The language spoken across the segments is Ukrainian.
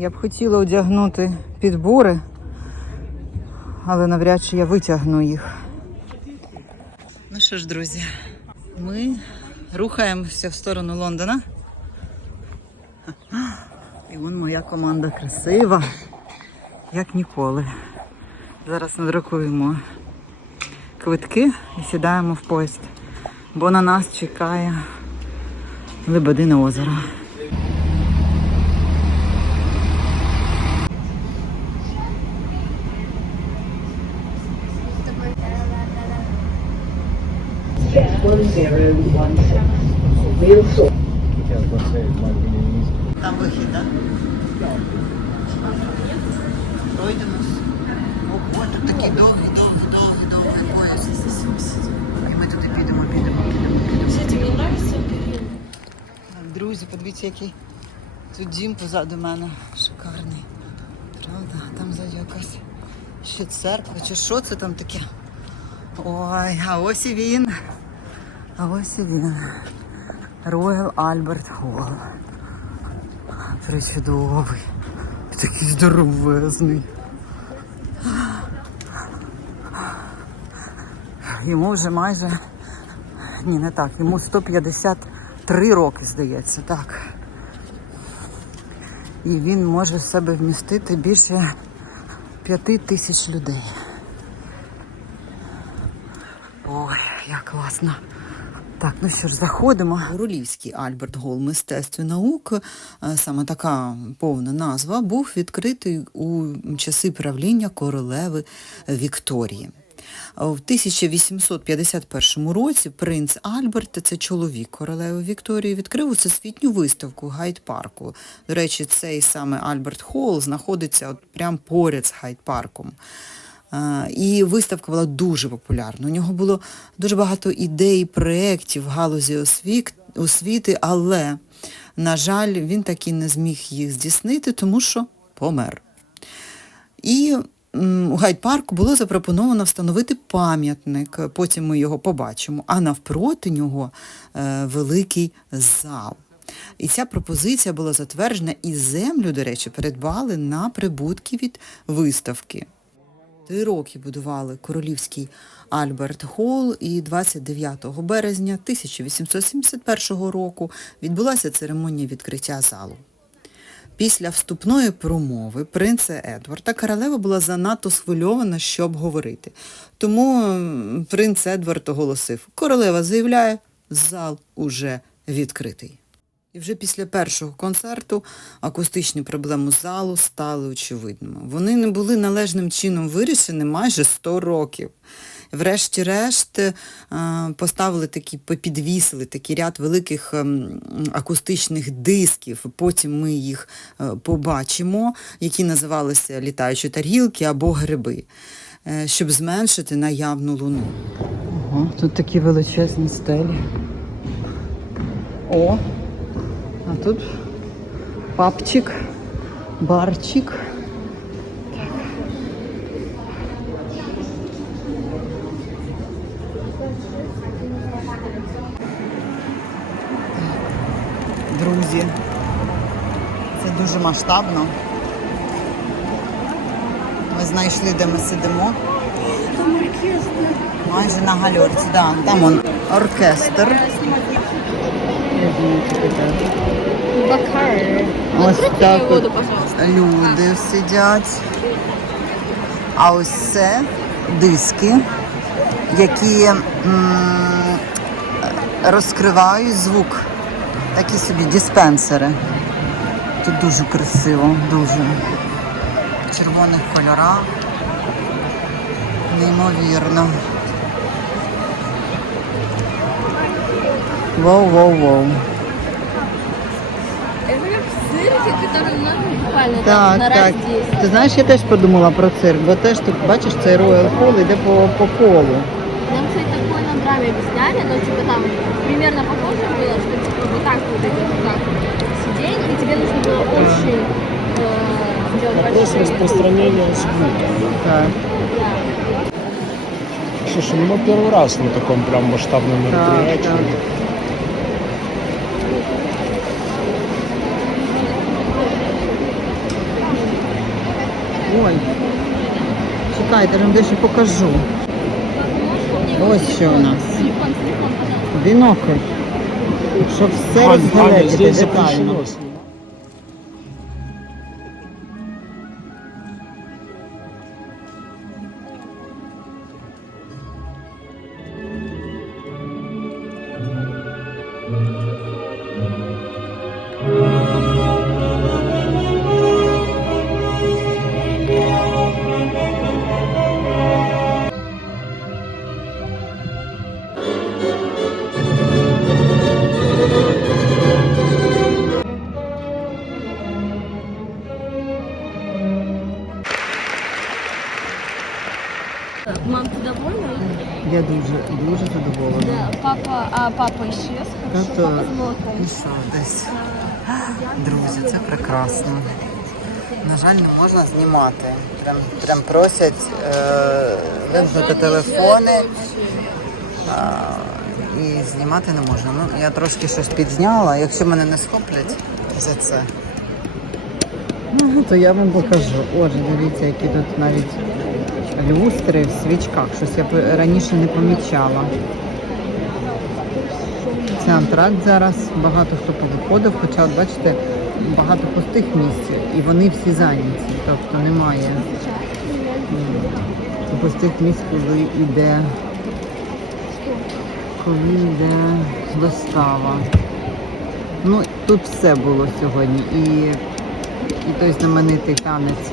Я б хотіла одягнути підбори, але навряд чи я витягну їх. Ну що ж, друзі, ми рухаємося в сторону Лондона. І вон моя команда красива, як ніколи. Зараз надрукуємо квитки і сідаємо в поїзд, бо на нас чекає Лебедине озеро. Там вихід, так? Пройдемось. Ого, тут такий довгий, довгий, довгий, довгий поїзд. І ми туди підемо, підемо, підемо, Друзі, подивіться, який тут дім позаду мене. Шикарний. Правда? Там ззаді якась ще церква, чи що це там таке? Ой, а ось і він. А ось і він. Роял Альберт Холл. Причудовий. Такий здоровезний. Йому вже майже ні, не так. Йому 153 роки, здається, так. І він може в себе вмістити більше п'яти тисяч людей. Ой, як класно. Так, ну що ж, заходимо. Рулівський Альберт Гол мистецтв і наук, е, саме така повна назва, був відкритий у часи правління королеви Вікторії. В 1851 році принц Альберт, це чоловік королеви Вікторії, відкрив всесвітню виставку Гайд-парку. До речі, цей саме Альберт Холл знаходиться от прямо поряд з Гайд-парком. І виставка була дуже популярна. У нього було дуже багато ідей, проєктів в галузі освіти, але, на жаль, він таки не зміг їх здійснити, тому що помер. І у гайд-парку було запропоновано встановити пам'ятник, потім ми його побачимо, а навпроти нього е, великий зал. І ця пропозиція була затверджена, і землю, до речі, передбали на прибутки від виставки. Три роки будували королівський Альберт Холл, і 29 березня 1871 року відбулася церемонія відкриття залу. Після вступної промови принца Едварда королева була занадто схвильована, щоб говорити. Тому принц Едвард оголосив, королева заявляє, зал уже відкритий. І вже після першого концерту акустичні проблеми залу стали очевидними. Вони не були належним чином вирішені майже 100 років. Врешті-решт е, поставили такі, підвісили такий ряд великих ем, акустичних дисків. Потім ми їх е, побачимо, які називалися літаючі тарілки або гриби, е, щоб зменшити наявну луну. Ого, тут такі величезні стелі. О, а тут папчик, барчик. Друзі, це дуже масштабно. Ми знайшли, де ми сидимо. Майже на гальорці, да. Там он оркестр. Бакар. Ось так от воду, люди сидять. А ось це диски, які м, розкривають звук. Такі собі диспенсери. Тут дуже красиво, дуже. В червоних кольорах. Неймовірно. Воу-воу-воу буквально Так, там на так. раз 10. Ти знаєш, я теж подумала про цирк, бо теж тут, бачиш, цей Royal Hall йде по, по колу. Нам, кстати, такое на драме объясняли, но типа там примерно похоже было, что типа вот так вот идет вот так сиденье, и тебе нужно было очень э, сделать Вопрос большие. распространения звука. Так. Да. Слушай, ну мы первый раз на таком прям масштабном мероприятии. так. Ой. Чекайте, я вам дещо покажу. Ось що у нас. Бінокль. Щоб все здесь детально. Папа, а папа исчез. Хорошо, Та папа с молоком. Ну десь. Друзі, це прекрасно. На жаль, не можна знімати. Прям, прям просять е, вимкнути телефони. А, і знімати не можна. Ну, я трошки щось підзняла. Якщо мене не схоплять за це. Ну, то я вам покажу. Отже, дивіться, які тут навіть люстри в свічках. Щось я б раніше не помічала. Це антракт зараз. Багато хто повиходив, хоча, бачите, багато пустих місць, і вони всі зайняті. Тобто немає пустих місць, коли йде, коли йде вистава. Ну, тут все було сьогодні. І, і той знаменитий танець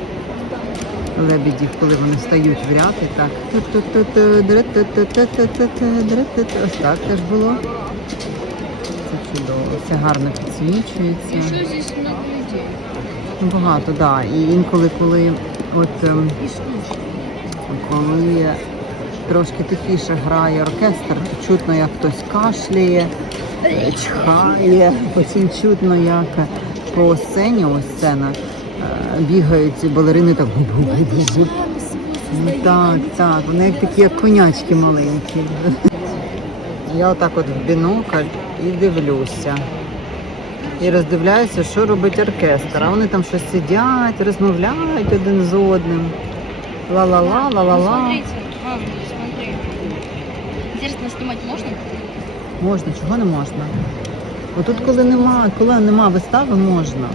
лебедів, коли вони стають в ряд, і так. Ось так теж було. Все гарно підсвічується. Багато, так. Да. І інколи, коли от ем, коли трошки тихіше грає оркестр, то чутно, як хтось кашляє, е, чхає, потім чутно, як по сцені, ось сцена, е, бігають ці балерини так губ-губ-губ-губ. Ну, так, так, вони як такі як конячки маленькі. Я отак от в бінокль і дивлюся. І роздивляюся, що робить оркестр. А вони там щось сидять, розмовляють один з одним. Ла-ла-ла, Ну, ла-ла-ла. смотрите, мам, смотри. Можно? Можна, чого не можна? Отут, коли нема, коли нема вистави, можна.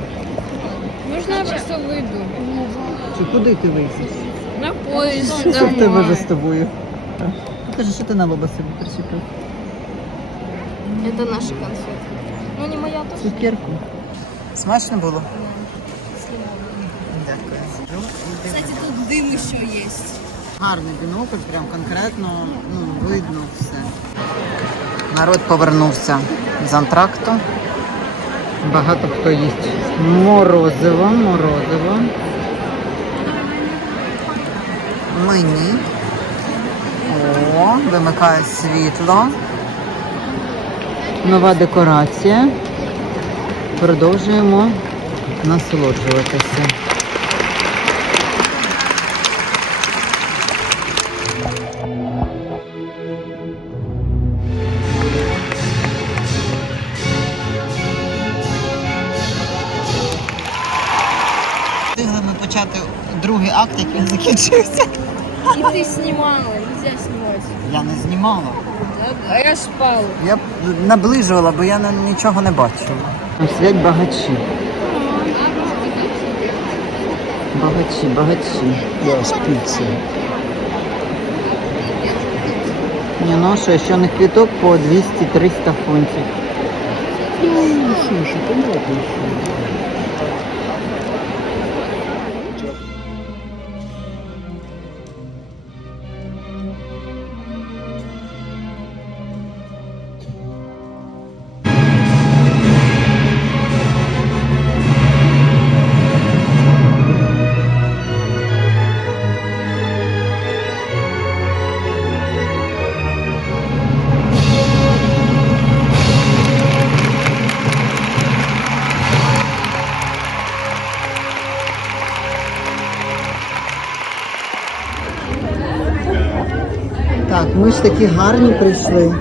Можно я просто выйду? Чи куди ти вийдеш? На поезд Що в тебе з тобою? Покажи, що ти на лоба собі причепив? Это наши конфеты. Ну, не моя тоже. Цукерку. Смачно було? Дякую. Кстати, тут дым еще есть. Гарний бінокль, прям конкретно ну, видно все. Народ повернувся з антракту. Багато хто їсть морозиво, морозиво. Мені. О, вимикає світло. Нова декорація. Продовжуємо насолоджуватися. Почати другий акт, як закінчився. И ты снимала, нельзя снимать. Я не знімала. А я спал. Я б наближувала, бо я на- нічого не бачила. Там сидять багачі. Багачі, багачі. Да, с пиццей. Ні, ну а що, ще не квіток по 200-300 фунтів. Ну, слушай, понятно. Так, ж такі гарні прийшли.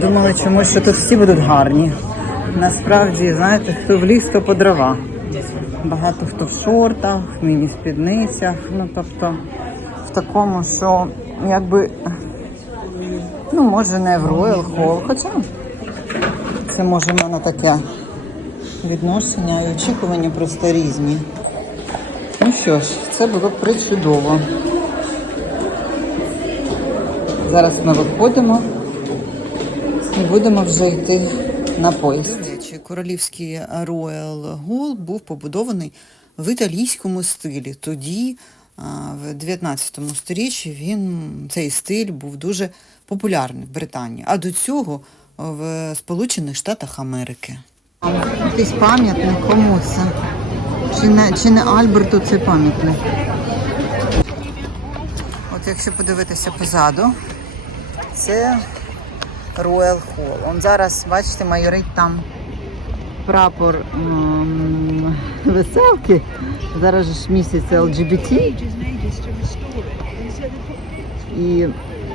Думали чомусь, що тут всі будуть гарні. Насправді, знаєте, хто в ліс, то по дрова. Багато хто в шортах, в міні-спідницях, ну тобто в такому, що якби, ну може не в Royal Hall, хоча це може в мене таке відношення і очікування просто різні. Ну що ж, це було причудово. Зараз ми виходимо і будемо вже йти на поїзд. До речі, королівський Royal Hall був побудований в італійському стилі. Тоді, в 19 сторіччі, він цей стиль був дуже популярний в Британії, а до цього в Сполучених Штатах Америки. Якийсь пам'ятник кому це? Чи не, чи не Альберту це пам'ятник? От якщо подивитися позаду, це Royal Hall. Он зараз, бачите, майорить там прапор м, веселки. Зараз ж місяць LGBT. І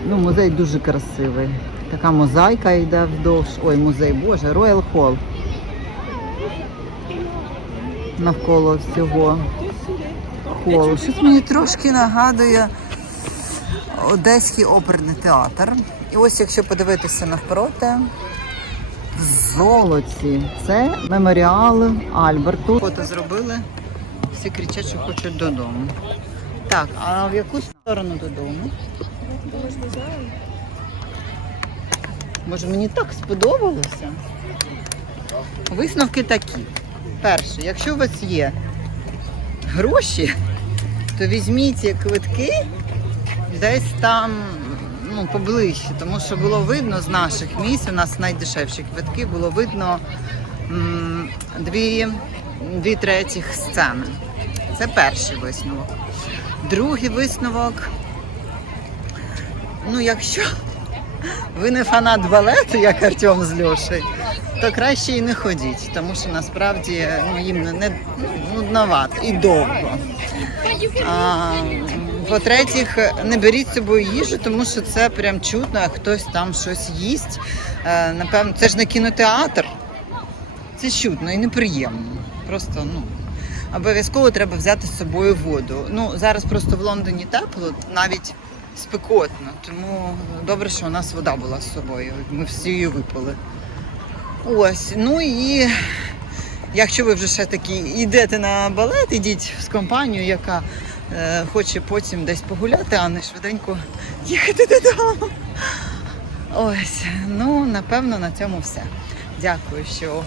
ну, музей дуже красивий. Така мозаїка йде вдовж. Ой, музей, боже, Royal Hall. Навколо всього холу. Щось мені трошки нагадує Одеський оперний театр. І ось якщо подивитися навпроти, золоті. Це меморіал Альберту. Фото зробили. Всі кричать, що хочуть додому. Так, а в яку сторону додому? Може, мені так сподобалося. Висновки такі. Перше, якщо у вас є гроші, то візьміть квитки десь там ну, поближче, тому що було видно з наших місць, у нас найдешевші квитки, було видно м, дві, дві третіх сцени. Це перший висновок. Другий висновок. Ну, якщо ви не фанат балету, як Артем з Льошею, то краще і не ходіть, тому що насправді ну, їм не, не ну, нудновато і довго. А, по-третіх, не беріть з собою їжу, тому що це прям чутно, як хтось там щось їсть. Е, Напевно, це ж не кінотеатр. Це чутно і неприємно. Просто ну. Обов'язково треба взяти з собою воду. Ну, зараз просто в Лондоні тепло, навіть спекотно, тому добре, що у нас вода була з собою. Ми всі її випили. Ось, ну і якщо ви вже ще таки йдете на балет, ідіть з компанією, яка хоче потім десь погуляти, а не швиденько їхати додому. Ось, ну напевно на цьому все. Дякую, що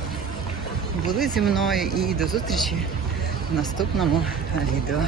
були зі мною і до зустрічі в наступному відео.